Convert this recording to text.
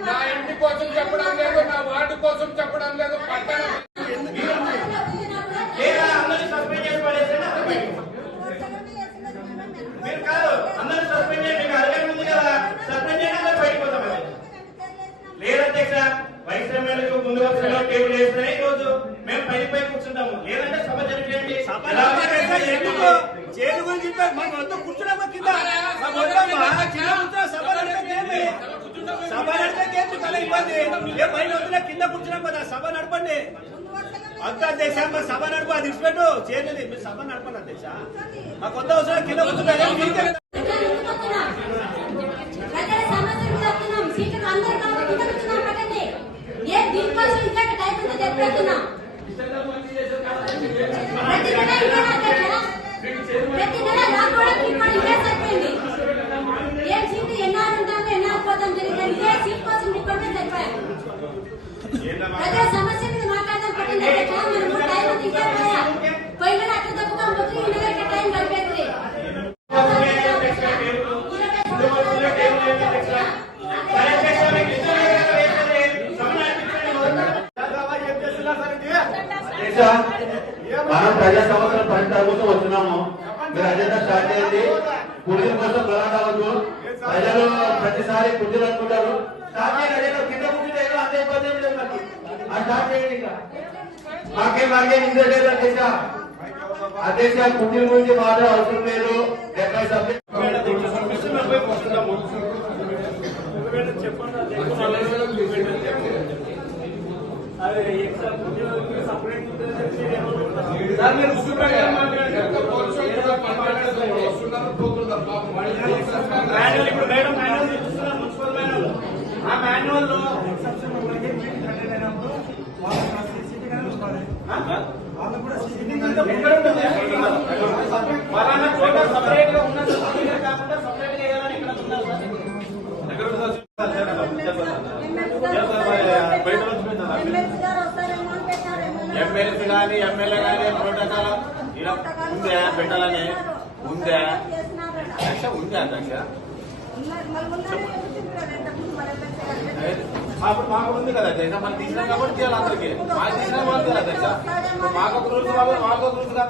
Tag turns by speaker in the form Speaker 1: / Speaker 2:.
Speaker 1: నా ఇంటి కోసం చెప్పడం లేదు నా వార్డు కోసం చెప్పడం లేదు పట్టణ
Speaker 2: వైస్ ఎమ్మెల్యేలకు ముందు వరుసలో టేబుల్ వేస్తున్నాయి ఈ రోజు మేము పై పై కూర్చుంటాము లేదంటే సభ జరిపేయండి
Speaker 3: చేతి గురించి చెప్పారు మనం వద్ద కూర్చున్నామా కింద? మాకు సభ నడపకేమి చాలా ఇబ్బంది. ఏ పైన వద్దులే కింద కూర్చున్నాం కదా సభ నడపండి. అంత అధ్యక్ష మా సభ నడప అది ఇచ్చిపెట్టు చేయలేదు మీరు సభ నడపండి అధ్యక్ష మా కొత్త అవసరం కింద కూర్చున్నారు మీకే?
Speaker 4: ప్రజల సమస్యలు మీద వస్తున్నాం. మనం
Speaker 5: ప్రజా సమస్యల పరిష్కారం కోసం వచ్చినాము మీరు అజెండా స్టార్ట్ చేయండి కుర్చీల కోసం పోరాటం అవ్వద్దు ప్రజలు ప్రతిసారి కుర్చీలు అనుకుంటారు స్టార్ట్ చేయండి అజెండా కింద కూర్చుంటే ఏదో అంత ఇబ్బంది ఏం లేదు మనకి ఆ స్టార్ట్ చేయండి ఇంకా మాకే మాకే నింద లేదు అధ్యక్ష అధ్యక్ష కుర్చీల గురించి మాత్రం అవసరం లేదు డెబ్బై
Speaker 1: మీరు ప్రకారం. పోలీసు. వస్తున్నారు, పోతున్నారు. పాపం
Speaker 6: ఎమ్మెల్సీ కానీ ఎమ్మెల్యే కానీ ప్రోటోకాల్ ఇలా ఉందా పెట్టాలని ఉందా. అధ్యక్ష ఉందా అధ్యక్ష? మాకు మాకు ఉంది కదా అధ్యక్ష. మనం తీసినాం కాబట్టి చేయాలి అందరికి. మాకు తీసినా వాళ్ళు కదా అధ్యక్ష. మాకు ఒక రూల్స్ వాళ్ళు వాళ్ళకు రూల్స్